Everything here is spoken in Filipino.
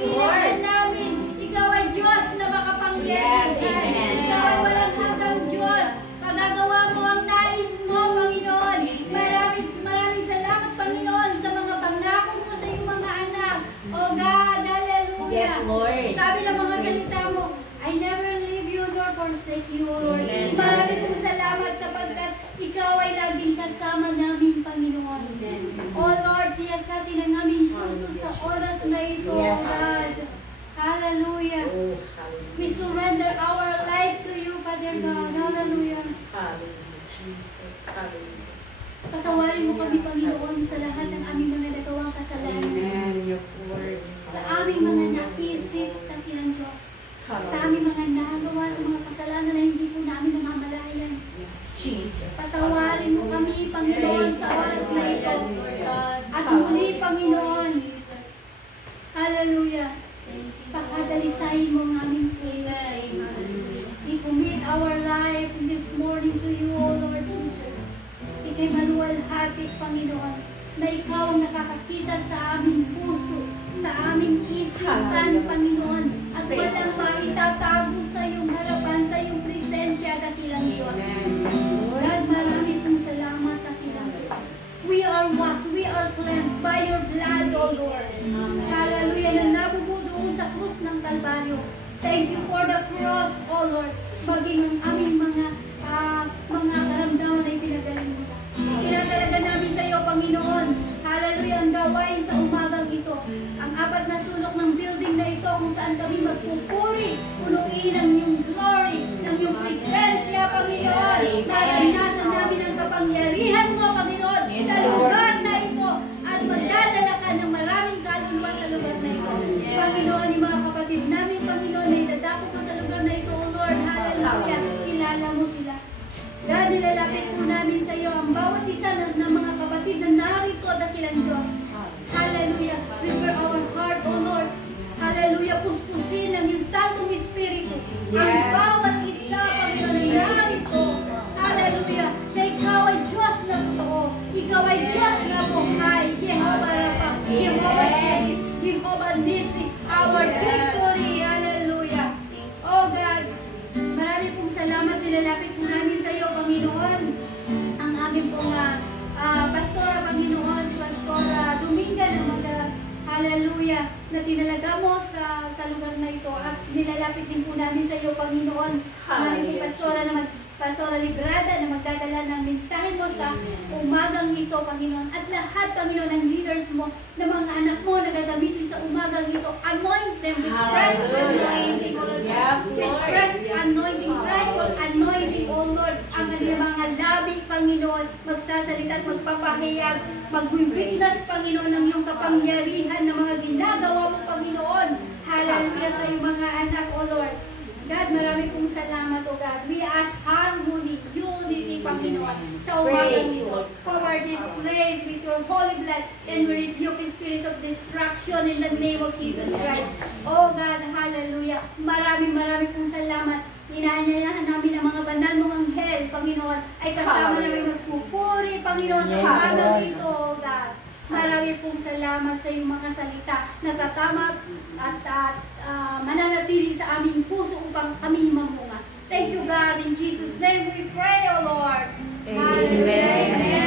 pinipilahan namin. Ikaw ay Diyos na makapangyarihan. Ikaw ay walang hanggang Diyos. Magagawa mo ang nais mo, Panginoon. Maraming salamat, Panginoon, sa mga pangako mo sa iyong mga anak. Oh God, hallelujah. Yes, Lord. Sabi ng mga salita mo, I never leave you nor forsake you, Lord. Marami pong salamat sapagkat ikaw ay laging kasama namin, Panginoon. Oh Lord, siyasatin ang aming puso sa oras na ito, God. Hallelujah. We surrender our life to you, Father God. Hallelujah. Patawarin mo kami, Panginoon, sa lahat ng aming mga nagawang kasalanan. Sa aming mga naisip, Dakilang Diyos. Sa aming mga nagawa sa mga kasalanan na hindi po namin namamalayan. Patawarin mo kami, Panginoon, sa oras na ito. At muli, Panginoon. Hallelujah. Pakadalisahin mo ang aming puso. We commit our life this morning to you, O Lord Jesus. Ika'y maluwalhati, Panginoon, na ikaw ang nakakakita sa aming puso, sa aming isipan, Panginoon, at walang maitatago sa iyong harapan, sa iyong presensya, Dakilang Diyos. God, marami pong salamat, Dakilang Diyos. We are washed, we are cleansed by your blood, O Lord. Hallelujah, na nabubuo sa krus ng Kalbaryo. Thank you for the cross, O Lord. Maging ang aming mga karamdaman ay pinagaling mo. Kinatalaga namin sa iyo, Panginoon. Hallelujah, ang gawain sa umagang ito. Ang apat na sulok ng building na ito kung saan kami magpupuri, punuin ang iyong glory, ng iyong presensya, Panginoon. Naranasan namin ang kapangyarihan mo, Panginoon, sa lugar na ito. At magdadala ka ng maraming kaluluwa sa lugar na ito. Panginoon, yung mga kapatid namin, Panginoon, na idadako ko sa lugar na ito, O Lord. Hallelujah. Kilala mo sila. God, nilalapit po namin sa iyo ang bawat isa ng mga kapatid na narito, Dakilang Diyos. Hallelujah. Prepare our heart, O Lord. Hallelujah. Puspusin ang iyong Santong Espiritu. Ang bawat isa, Panginoon, ay narito. Hallelujah. Na ikaw ay Diyos na totoo. Ikaw ay Diyos na buhay. Jehovah Rapha. Jehovah Jireh. Jehovah Nissi. Our victory. Hallelujah. Oh God. Marami pong salamat. Nilalapit po namin sa iyo, Panginoon. Ang aming pong pastora, Panginoon, Pastora Dominga na hallelujah, na tinalaga mo sa lugar na ito. At nilalapit din po namin sa iyo, Panginoon. Ang aming pastora na Pastora Librada na magdadala ng mensahe mo sa umagang ito, Panginoon. At lahat, Panginoon, ng leaders mo, na mga anak mo na gagamitin sa umagang ito, anoint them with fresh anointing, O Lord. With fresh anointing, triple anointing, O Lord. Ang kanilang mga labi, Panginoon, magsasalita at magpapahayag, mag-witness, Panginoon, ng iyong kapangyarihan ng mga ginagawa mo, Panginoon. Hallelujah sa iyong mga anak, O Lord. God, marami pong salamat, O God. We ask harmony, unity, Panginoon, sa umagang ito. Cover this place with your holy blood and we rebuke the spirit of destruction in the name of Jesus Christ. O God, hallelujah. Marami pong salamat. Inaanyayahan namin ang mga banal mong anghel, Panginoon, ay kasama namin magpupuri, Panginoon, sa umagang ito, O God. Marami pong salamat sa iyong mga salita na tatama at mananatili sa aming puso upang kami mamunga. Thank you, God. In Jesus' name we pray, O Lord. Hallelujah.